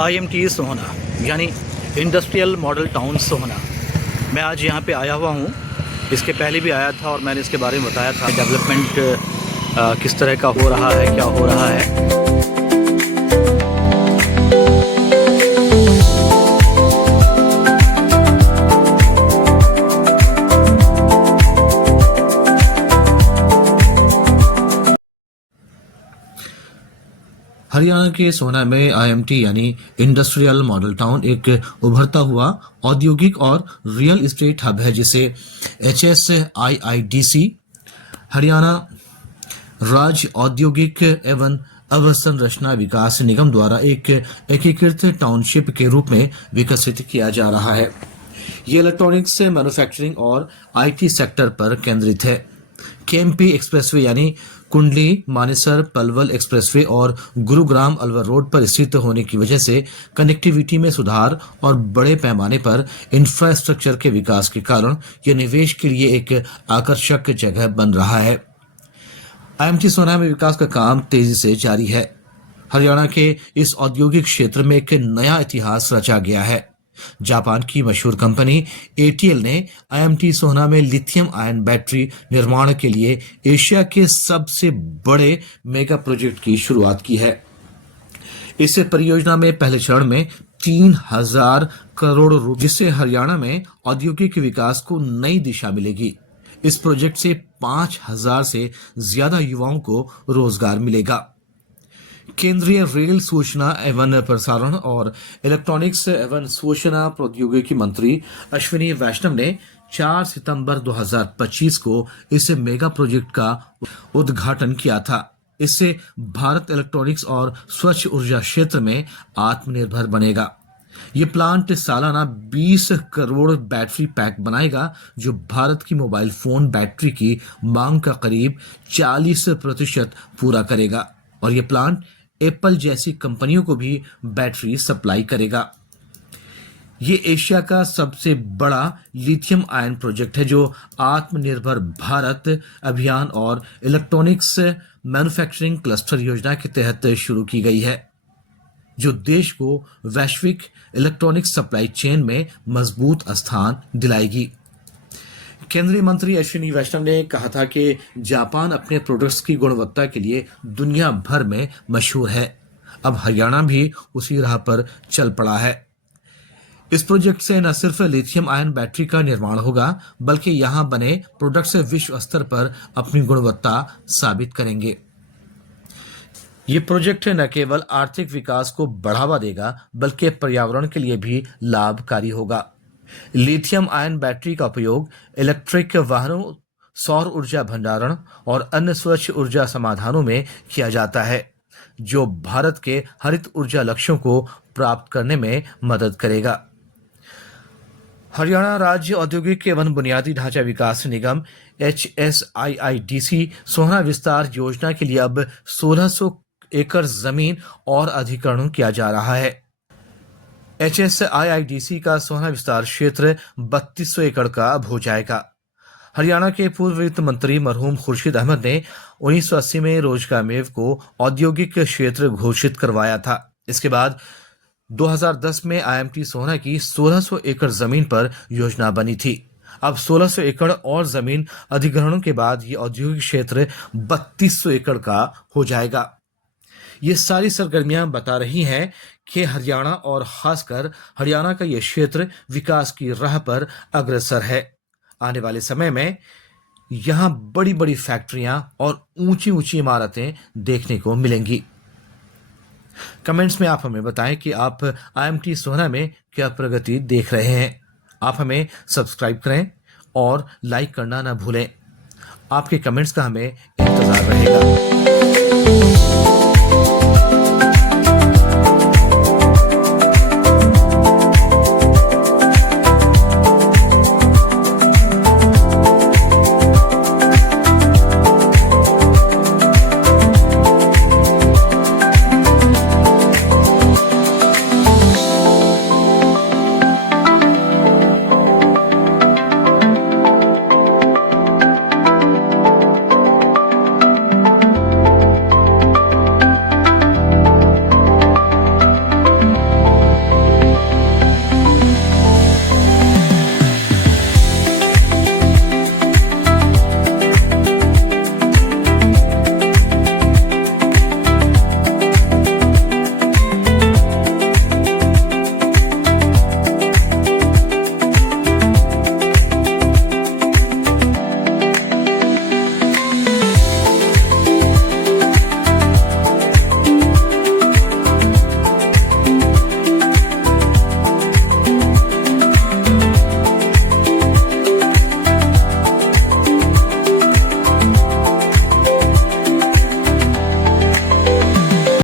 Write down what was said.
IMT सोहना यानी industrial model town सोहना। मैं आज यहाँ पे आया हुआ हूँ। इसके पहले भी आया था और मैंने इसके बारे में बताया था डेवलपमेंट किस तरह का हो रहा है, क्या हो रहा है। हरियाणा के सोहना में IMT यानी इंडस्ट्रियल मॉडल टाउन एक उभरता हुआ औद्योगिक और रियल एस्टेट हब है, जिसे HSIIDC हरियाणा राज्य औद्योगिक एवं अवसंरचना विकास निगम द्वारा एक एकीकृत टाउनशिप के रूप में विकसित किया जा रहा है। ये इलेक्ट्रॉनिक्स, मैन्युफैक्चरिंग और IT सेक्टर पर केंद्रित है। KMP एक्सप्रेसवे यानी कुंडली मानेसर पलवल एक्सप्रेसवे और गुरुग्राम अलवर रोड पर स्थित होने की वजह से कनेक्टिविटी में सुधार और बड़े पैमाने पर इंफ्रास्ट्रक्चर के विकास के कारण यह निवेश के लिए एक आकर्षक जगह बन रहा है। IMT सोहना में विकास का काम तेजी से जारी है। हरियाणा के इस औद्योगिक क्षेत्र में एक नया इतिहास रचा गया है। जापान की मशहूर कंपनी ATL ने IMT सोहना में लिथियम आयन बैटरी निर्माण के लिए एशिया के सबसे बड़े मेगा प्रोजेक्ट की शुरुआत की है। इस परियोजना में पहले चरण में 3000 करोड़ रुपए, जिससे हरियाणा में औद्योगिक विकास को नई दिशा मिलेगी। इस प्रोजेक्ट से 5000 से ज्यादा युवाओं को रोजगार मिलेगा। केंद्रीय रेल, सूचना एवं प्रसारण और इलेक्ट्रॉनिक्स एवं सूचना प्रौद्योगिकी मंत्री अश्विनी वैष्णव ने 4 सितंबर 2025 को इस मेगा प्रोजेक्ट का उद्घाटन किया था। इससे भारत इलेक्ट्रॉनिक्स और स्वच्छ ऊर्जा क्षेत्र में आत्मनिर्भर बनेगा। ये प्लांट सालाना 20 करोड़ बैटरी पैक बनाएगा, जो भारत की मोबाइल फोन बैटरी की मांग का करीब 40% पूरा करेगा। और ये प्लांट एप्पल जैसी कंपनियों को भी बैटरी सप्लाई करेगा। ये एशिया का सबसे बड़ा लिथियम आयन प्रोजेक्ट है, जो आत्मनिर्भर भारत अभियान और इलेक्ट्रॉनिक्स मैन्युफैक्चरिंग क्लस्टर योजना के तहत शुरू की गई है, जो देश को वैश्विक इलेक्ट्रॉनिक्स सप्लाई चेन में मजबूत स्थान दिलाएगी। केंद्रीय मंत्री अश्विनी वैष्णव ने कहा था कि जापान अपने प्रोडक्ट्स की गुणवत्ता के लिए दुनिया भर में मशहूर है। अब हरियाणा भी उसी राह पर चल पड़ा है। इस प्रोजेक्ट से न सिर्फ लिथियम आयन बैटरी का निर्माण होगा, बल्कि यहां बने प्रोडक्ट्स विश्व स्तर पर अपनी गुणवत्ता साबित करेंगे। ये प्रोजेक्ट न केवल आर्थिक विकास को बढ़ावा देगा, बल्कि पर्यावरण के लिए भी लाभकारी होगा। लिथियम आयन बैटरी का उपयोग इलेक्ट्रिक वाहनों, सौर ऊर्जा भंडारण और अन्य स्वच्छ ऊर्जा समाधानों में किया जाता है, जो भारत के हरित ऊर्जा लक्ष्यों को प्राप्त करने में मदद करेगा। हरियाणा राज्य औद्योगिक एवं बुनियादी ढांचा विकास निगम HSIIDC सोहना विस्तार योजना के लिए अब 1600 एकड़ जमीन और अधिग्रहण किया जा रहा है। HSIIDC का सोहना विस्तार क्षेत्र 3200 एकड़ का अब हो जाएगा। हरियाणा के पूर्व वित्त मंत्री मरहूम खुर्शीद अहमद ने 1980 में रोजगार मेव को औद्योगिक क्षेत्र घोषित करवाया था। इसके बाद 2010 में IMT सोहना की 1600 एकड़ जमीन पर योजना बनी थी। अब 1600 एकड़ और जमीन अधिग्रहणों के बाद ये औद्योगिक क्षेत्र 3200 एकड़ का हो जाएगा। ये सारी सरगर्मियां बता रही हैं कि हरियाणा और खासकर हरियाणा का यह क्षेत्र विकास की राह पर अग्रसर है। आने वाले समय में यहां बड़ी बड़ी फैक्ट्रियां और ऊंची ऊंची इमारतें देखने को मिलेंगी। कमेंट्स में आप हमें बताएं कि आप IMT सोहना में क्या प्रगति देख रहे हैं। आप हमें सब्सक्राइब करें और लाइक करना ना भूलें। आपके कमेंट्स का हमें इंतजार रहेगा।